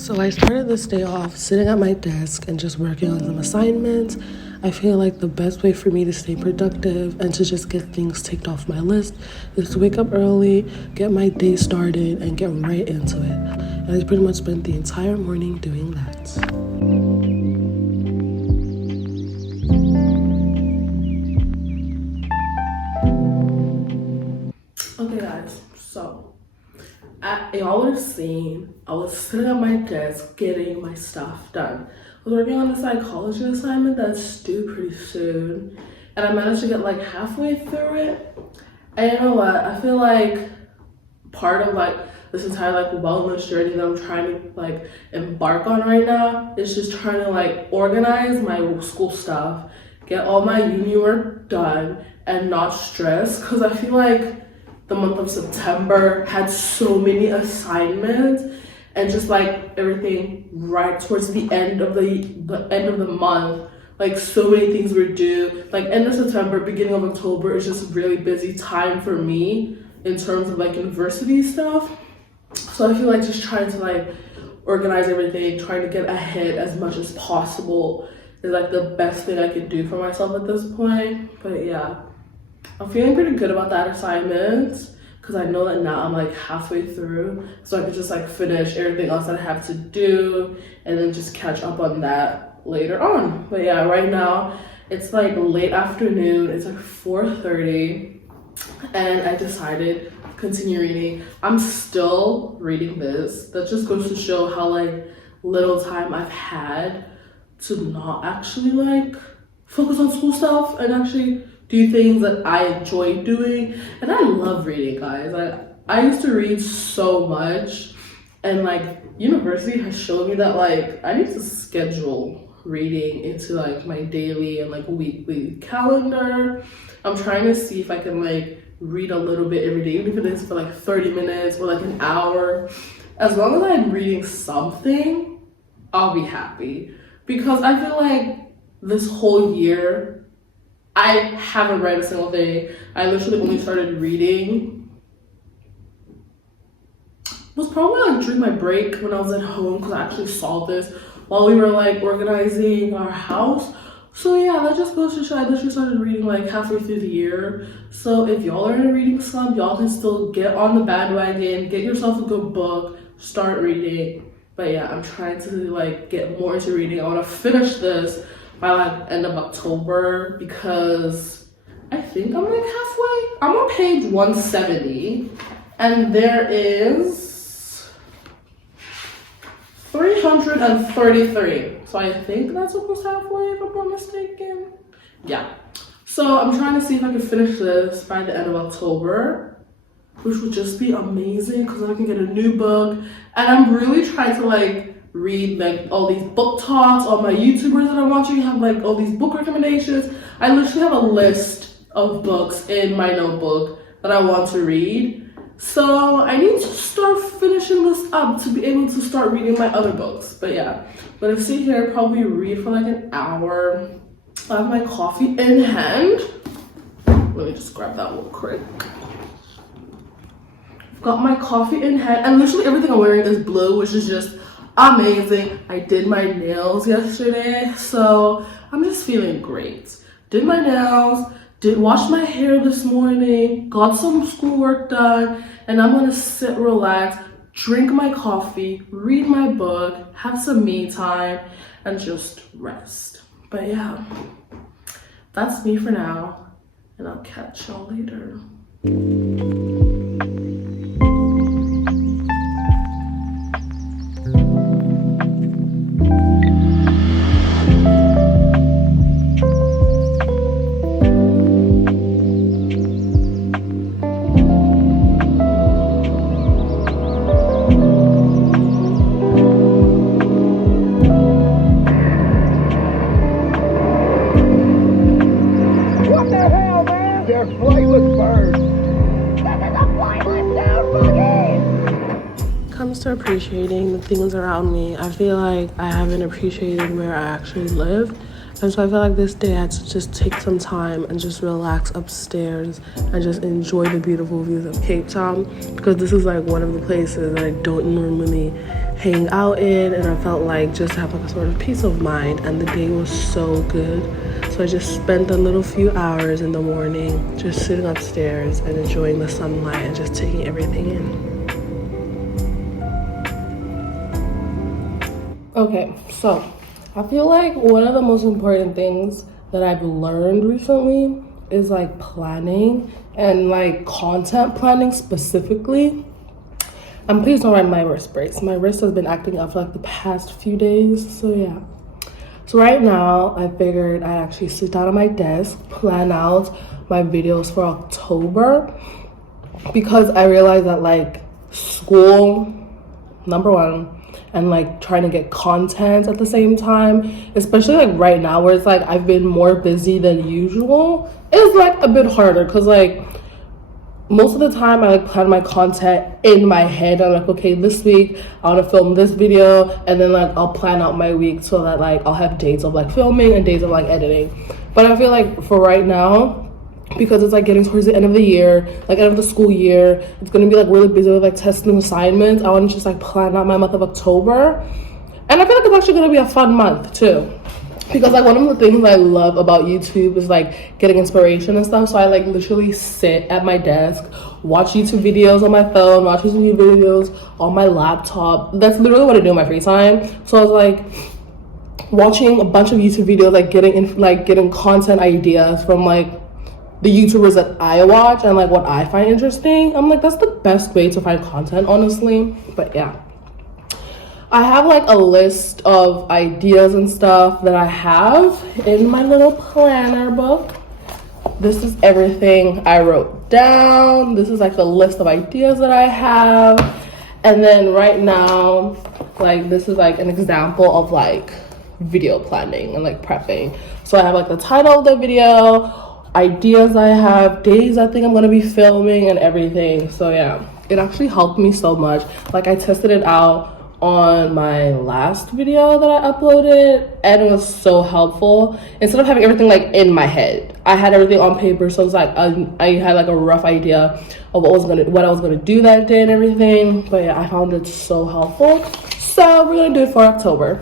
So I started this day off sitting at my desk and just working on some assignments. I feel like the best way for me to stay productive and to just get things ticked off my list is to wake up early, get my day started, and get right into it. And I pretty much spent the entire morning doing that. Okay guys, so y'all would have seen I was sitting at my desk getting my stuff done. I was working on a psychology assignment that's due pretty soon, and I managed to get like halfway through it. And you know what? I feel like part of like this entire like wellness journey that I'm trying to like embark on right now is just trying to like organize my school stuff, get all my uni work done, and not stress, because I feel like the month of September had so many assignments, and just like everything right towards the end of the month, like so many things were due. Like end of September, beginning of October is just a really busy time for me in terms of like university stuff. So I feel like just trying to like organize everything, trying to get ahead as much as possible is like the best thing I can do for myself at this point. But yeah, I'm feeling pretty good about that assignment because I know that now I'm like halfway through, so I could just like finish everything else that I have to do and then just catch up on that later on. But yeah, right now it's like late afternoon, it's like 4:30, and I decided to continue reading. I'm still reading this. That just goes to show how like little time I've had to not actually like focus on school stuff and actually do things that I enjoy doing. And I love reading, guys. I used to read so much, and like university has shown me that like I need to schedule reading into like my daily and like weekly calendar. I'm trying to see if I can like read a little bit every day, even if it is for like 30 minutes or like an hour. As long as I'm reading something, I'll be happy, because I feel like this whole year I haven't read a single thing. I literally only started reading was probably like during my break when I was at home, because I actually saw this while we were like organizing our house. So yeah, that just goes to show I literally started reading like halfway through the year. So if y'all are in a reading slump, y'all can still get on the bandwagon, get yourself a good book, start reading. But yeah, I'm trying to like get more into reading. I want to finish this by like end of October, because I think I'm like halfway. I'm on page 170, and there is 333. So I think that's almost halfway, if I'm not mistaken. Yeah. So I'm trying to see if I can finish this by the end of October, which would just be amazing, because then I can get a new book. And I'm really trying to like read like all these book talks. All my YouTubers that I'm watching have like all these book recommendations. I literally have a list of books in my notebook that I want to read. So I need to start finishing this up to be able to start reading my other books. But yeah, I'm gonna sit here, probably read for like an hour. I have my coffee in hand. Let me just grab that real quick. I've got my coffee in hand, and literally everything I'm wearing is blue, which is just amazing. I did my nails yesterday, so I'm just feeling great. Did my nails, did wash my hair this morning, got some schoolwork done, and I'm gonna sit, relax, drink my coffee, read my book, have some me time, and just rest. But yeah, that's me for now, and I'll catch y'all later. Comes to appreciating the things around me, I feel like I haven't appreciated where I actually live. And so I feel like this day I had to just take some time and just relax upstairs and just enjoy the beautiful views of Cape Town, because this is like one of the places that I don't normally hang out in, and I felt like just have like a sort of peace of mind, and the day was so good. So I just spent a little few hours in the morning just sitting upstairs and enjoying the sunlight and just taking everything in. Okay, so I feel like one of the most important things that I've learned recently is like planning, and like content planning specifically. And please don't mind my wrist brace. My wrist has been acting up for like the past few days, so yeah. So right now, I figured I'd actually sit down at my desk, plan out my videos for October, because I realized that like school, number one, and like trying to get content at the same time, especially like right now where it's like I've been more busy than usual, is like a bit harder, because like most of the time I like plan my content in my head. I'm like, okay, this week I want to film this video, and then like I'll plan out my week so that like I'll have days of like filming and days of like editing. But I feel like for right now, because it's like getting towards the end of the year, like end of the school year, it's gonna be like really busy with like tests and assignments. I want to just like plan out my month of October, and I feel like it's actually gonna be a fun month too, because like one of the things I love about YouTube is like getting inspiration and stuff. So I like literally sit at my desk, watch YouTube videos on my phone, watch YouTube videos on my laptop. That's literally what I do in my free time. So I was like watching a bunch of YouTube videos, like getting content ideas from like the YouTubers that I watch and like what I find interesting. I'm like, that's the best way to find content, honestly. But yeah, I have like a list of ideas and stuff that I have in my little planner book. This is everything I wrote down. This is like the list of ideas that I have. And then right now, like this is like an example of like video planning and like prepping. So I have like the title of the video, ideas I have, days I think I'm gonna be filming, and everything. So yeah, it actually helped me so much. Like I tested it out on my last video that I uploaded, and it was so helpful. Instead of having everything like in my head, I had everything on paper. So it's like I had like a rough idea of what I was gonna do that day and everything. But yeah, I found it so helpful. So we're gonna do it for October,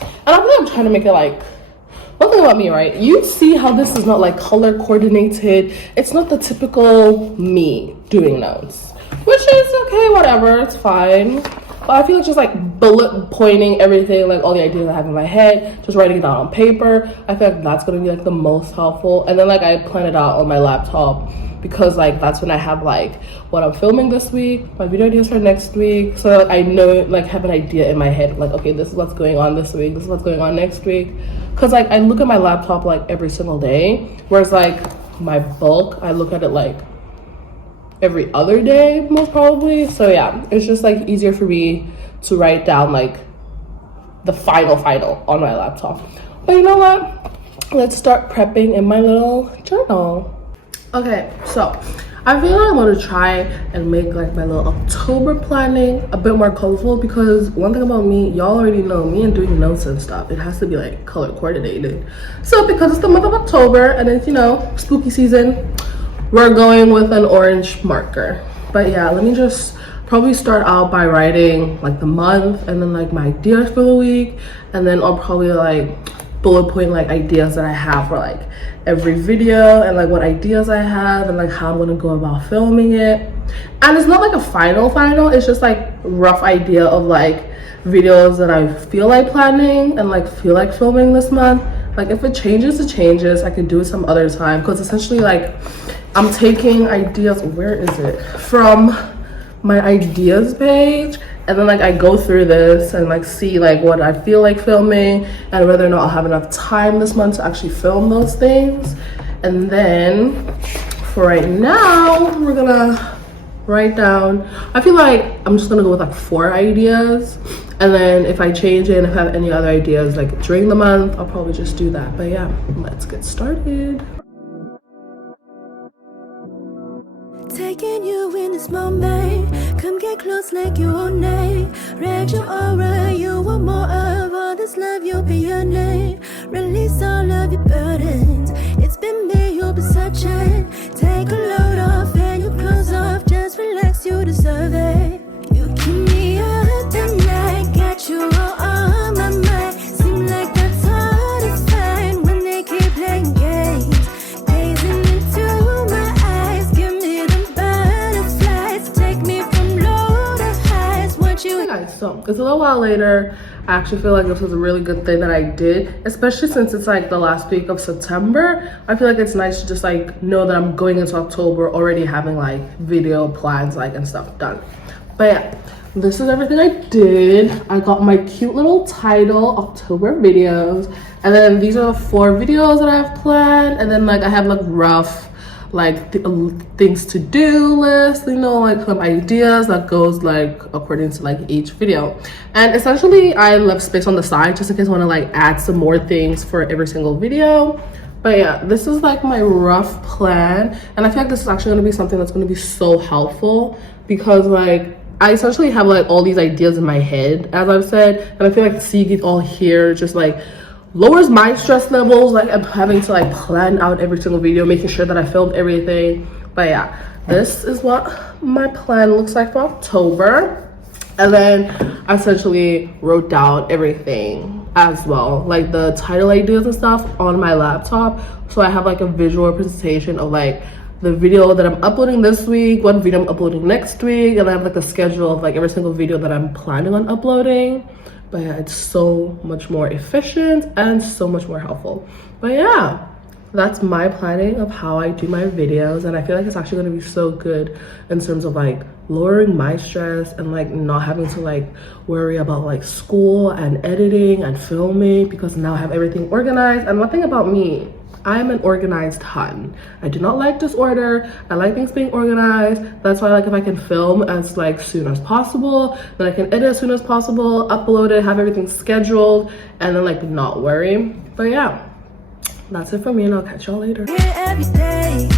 and I think I'm trying to make it like, one thing about me, right? You see how this is not like color coordinated. It's not the typical me doing notes, which is okay, whatever, it's fine. But I feel like just like bullet pointing everything, like all the ideas I have in my head, just writing it down on paper, I feel like that's gonna be like the most helpful. And then like I plan it out on my laptop, because like that's when I have like what I'm filming this week, my video ideas for next week. So like I know, like have an idea in my head, like okay, this is what's going on this week, this is what's going on next week. Because like I look at my laptop like every single day, whereas like my book, I look at it like every other day most probably. So yeah, it's just like easier for me to write down like the final on my laptop. But you know what, let's start prepping in my little journal. Okay, so I feel like I want to try and make like my little October planning a bit more colorful, because one thing about me, y'all already know me and doing notes and stuff, it has to be like color coordinated. So because it's the month of October and it's, you know, spooky season, we're going with an orange marker. But yeah, let me just probably start out by writing like the month and then like my ideas for the week, and then I'll probably like bullet point like ideas that I have for like every video, and like what ideas I have and like how I'm gonna go about filming it. And it's not like a final, it's just like rough idea of like videos that I feel like planning and like feel like filming this month. Like if it changes, it changes. I could do it some other time, because essentially like I'm taking ideas, where is it, from my ideas page, and then like I go through this and like see like what I feel like filming and whether or not I'll have enough time this month to actually film those things. And then for right now, we're gonna write down, I feel like I'm just gonna go with like 4 ideas, and then if I change it and if I have any other ideas like during the month, I'll probably just do that. But yeah, let's get started. Taking you in this moment, come get close like you own name. Read your aura, you want more of all this love, you'll be your name. Release all it's a little while later. I actually feel like this was a really good thing that I did, especially since it's like the last week of September. I feel like it's nice to just like know that I'm going into October already having like video plans like and stuff done. But yeah, this is everything I did. I got my cute little title, October videos, and then these are the 4 videos that I have planned, and then like I have like rough like things to do list, you know, like some ideas that goes like according to like each video. And essentially I left space on the side just in case I want to like add some more things for every single video. But yeah, this is like my rough plan, and I feel like this is actually going to be something that's going to be so helpful because like I essentially have like all these ideas in my head, as I've said, and I feel like seeing it all here just like lowers my stress levels. Like I'm having to like plan out every single video, making sure that I filmed everything. But yeah, this is what my plan looks like for October. And then I essentially wrote down everything as well, like the title ideas and stuff on my laptop, so I have like a visual representation of like the video that I'm uploading this week, what video I'm uploading next week, and I have like a schedule of like every single video that I'm planning on uploading. But yeah, it's so much more efficient and so much more helpful. But yeah, that's my planning of how I do my videos, and I feel like it's actually going to be so good in terms of like lowering my stress and like not having to like worry about like school and editing and filming, because now I have everything organized. And one thing about me, I'm an organized hun. I do not like disorder. I like things being organized. That's why like if I can film as like soon as possible, then I can edit as soon as possible, upload it, have everything scheduled, and then like not worry. But yeah, that's it for me, and I'll catch y'all later. Here every day,